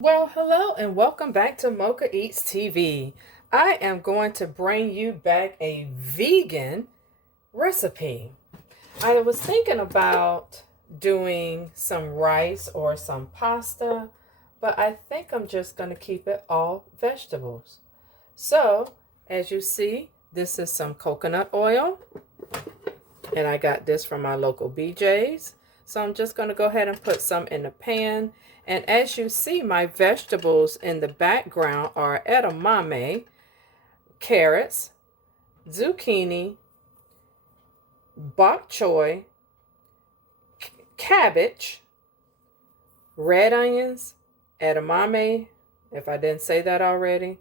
Well, hello and welcome back to Mochaeatstv. I am going to bring you back a vegan recipe. I was thinking about doing some rice or some pasta, but I think I'm just going to keep it all vegetables. So, as you see, this is some coconut oil, and I got this from my local BJ's. So I'm just going to go ahead and put some in the pan. And as you see, my vegetables in the background are edamame, carrots, zucchini, bok choy, cabbage, red onions, edamame, if I didn't say that already.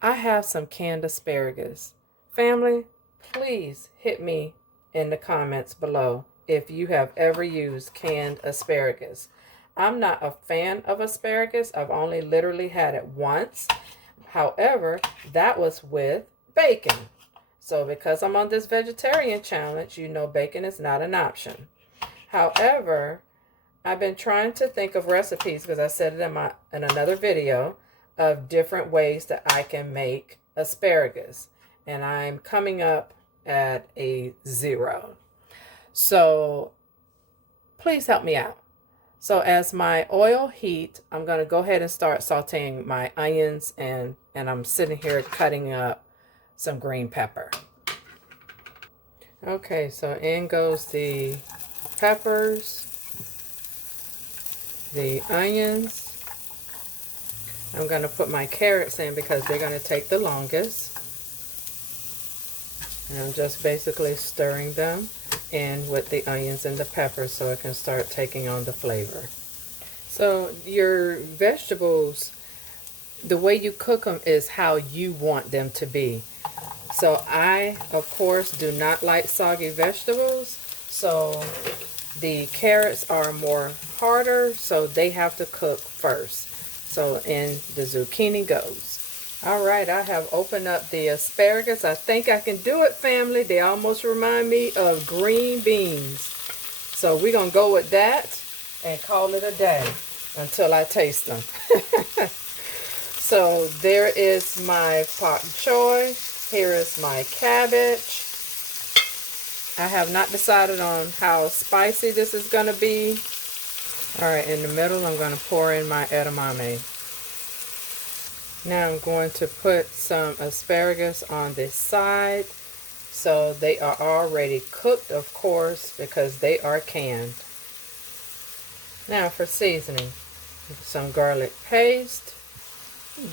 I have some canned asparagus. Family, please hit me in the comments below if you have ever used canned asparagus. I'm not a fan of asparagus. I've only literally had it once. However, that was with bacon. So because I'm on this vegetarian challenge, you know bacon is not an option. However, I've been trying to think of recipes, because I said it in another video, of different ways that I can make asparagus. And I'm coming up at a 0. So please help me out. So as my oil heat, I'm going to go ahead and start sauteing my onions, and I'm sitting here cutting up some green pepper. Okay, so in goes the peppers, the onions. I'm going to put my carrots in because they're going to take the longest. And I'm just basically stirring them in with the onions and the peppers so it can start taking on the flavor. So your vegetables, the way you cook them is how you want them to be. So I, of course, do not like soggy vegetables. So the carrots are more harder, so they have to cook first. So in the zucchini goes. All right, I have opened up the asparagus. I think I can do it, family. They almost remind me of green beans. So we're going to go with that and call it a day until I taste them. So there is my pak choy. Here is my cabbage. I have not decided on how spicy this is going to be. All right, in the middle, I'm going to pour in my edamame. Now I'm going to put some asparagus on this side. So they are already cooked, of course, because they are canned. Now for seasoning, some garlic paste,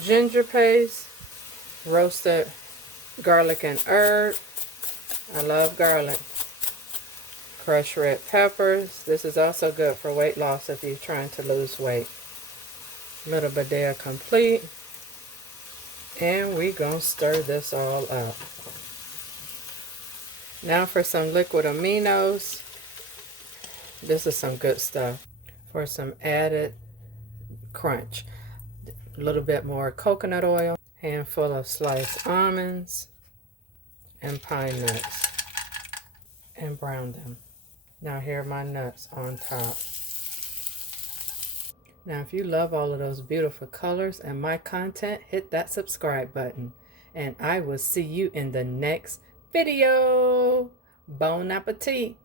ginger paste, roasted garlic and herb. I love garlic. Crushed red peppers. This is also good for weight loss if you're trying to lose weight. Little BADIA complete. And we're going to stir this all up. Now for some liquid aminos. This is some good stuff. For some added crunch. A little bit more coconut oil. Handful of sliced almonds. And pine nuts. And brown them. Now here are my nuts on top. Now, if you love all of those beautiful colors and my content, hit that subscribe button. And I will see you in the next video. Bon appetit.